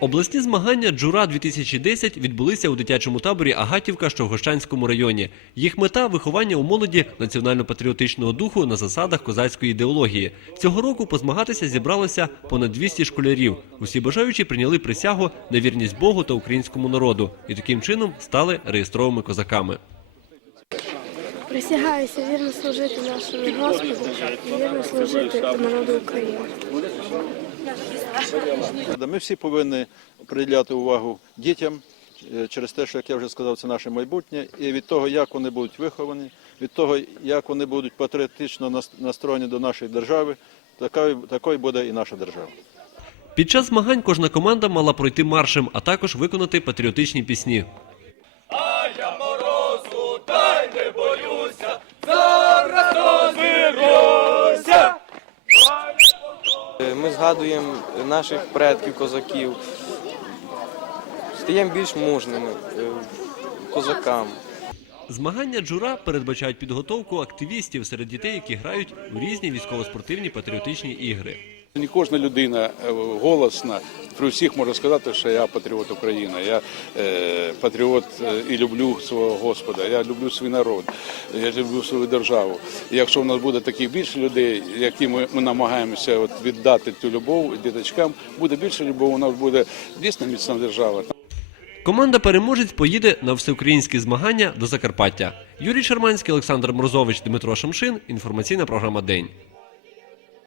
Обласні змагання Джура 2010 відбулися у дитячому таборі Агатівка, що в Гощанському районі. Їх мета виховання у молоді національно-патріотичного духу на засадах козацької ідеології. Цього року позмагатися зібралося понад 200 школярів. Усі бажаючі прийняли присягу на вірність Богу та українському народу і таким чином стали реєстровими козаками. Присягаюся вірно служити нашому Господу і вірно служити народу України. Ми всі повинні приділяти увагу дітям е, через те, що, як я вже сказав, це наше майбутнє, і від того, як вони будуть виховані, від того, як вони будуть патріотично настроєні до нашої держави, такою, такою буде і наша держава. Під час змагань кожна команда мала пройти маршем, а також виконати патріотичні пісні. Ми згадуємо наших предків, козаків, стаємо більш мужними козакам. козаками. Змагання джура передбачають підготовку активістів серед дітей, які грають у різні військово-спортивні патріотичні ігри. Не кожна людина е, голосна при всіх може сказати, що я патріот України, я е, патріот е, і люблю свого Господа, я люблю свій народ, я люблю свою державу. І якщо в нас буде таких більше людей, які ми, ми намагаємося от віддати цю любов діточкам, буде більше любов, у нас буде дійсно міцна держава. Команда переможець поїде на всеукраїнські змагання до Закарпаття. Юрій Шерманський, Олександр Морозович, Дмитро Шамшин. Інформаційна програма День.